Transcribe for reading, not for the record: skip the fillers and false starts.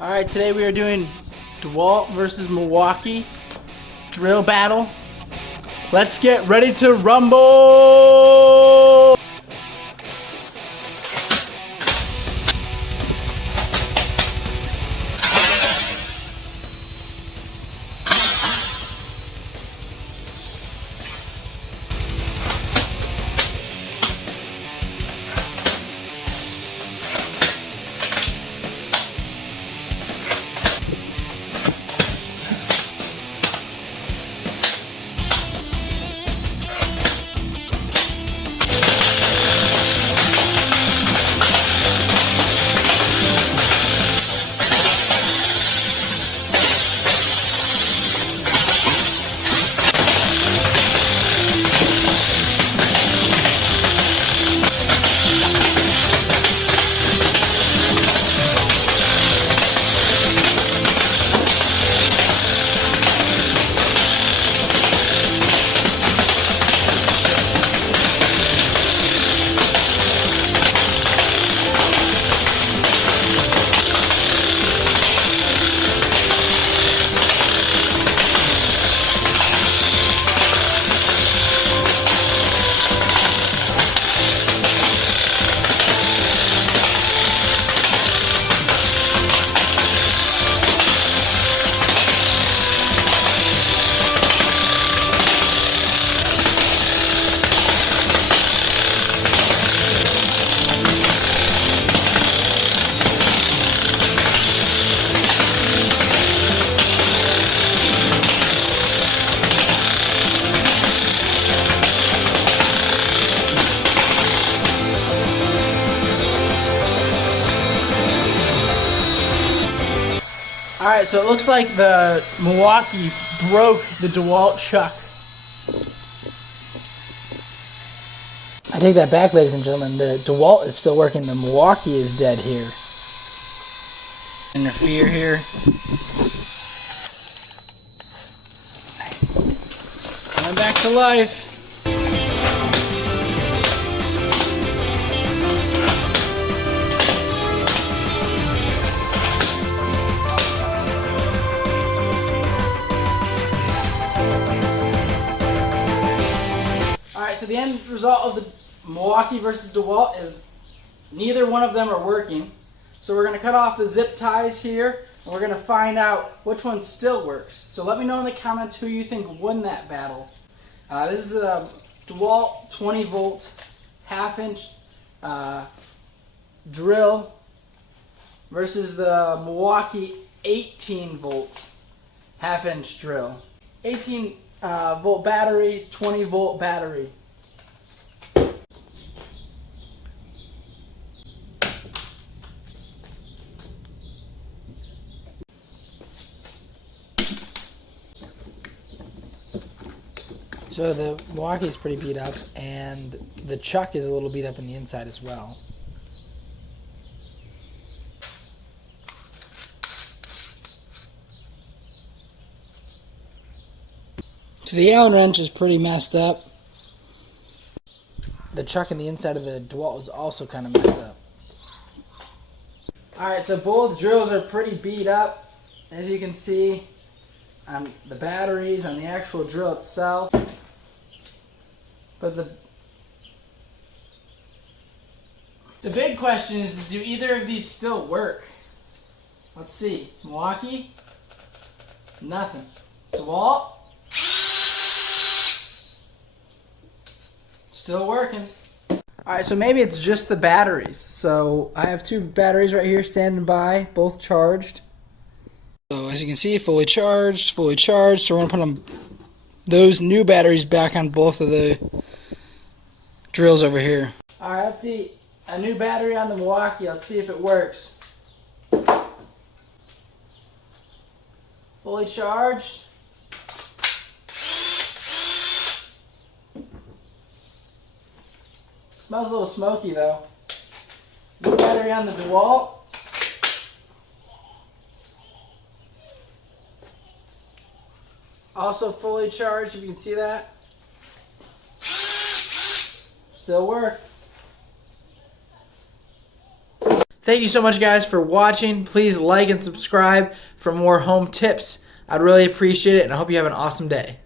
Alright, today we are doing DeWalt versus Milwaukee drill battle. Let's get ready to rumble! Alright, so it looks like the Milwaukee broke the DeWalt chuck. I take that back, ladies and gentlemen. The DeWalt is still working. The Milwaukee is dead here. Interfere here. Coming back to life. So the end result of the Milwaukee versus DeWalt is neither one of them are working. So we're going to cut off the zip ties here, and we're going to find out which one still works. So let me know in the comments who you think won that battle. This is a DeWalt 20 volt half-inch drill versus the Milwaukee 18 volt half-inch drill. 18 volt battery, 20 volt battery. So the Milwaukee is pretty beat up, and the chuck is a little beat up in the inside as well. So the Allen wrench is pretty messed up. The chuck in the inside of the DeWalt is also kind of messed up. Alright, so both drills are pretty beat up, as you can see on the batteries, on the actual drill itself. But the big question is, do either of these still work? Let's see. Milwaukee? Nothing. DeWalt? Still working. Alright, so maybe it's just the batteries. So I have two batteries right here standing by, both charged. So as you can see, fully charged. So we're going to put those new batteries back on both of the drills over here. Alright, let's see. A new battery on the Milwaukee. Let's see if it works. Fully charged. Smells a little smoky though. New battery on the DeWalt. Also fully charged, if you can see that. Still work. Thank you so much, guys, for watching. Please like and subscribe for more home tips. I'd really appreciate it, and I hope you have an awesome day.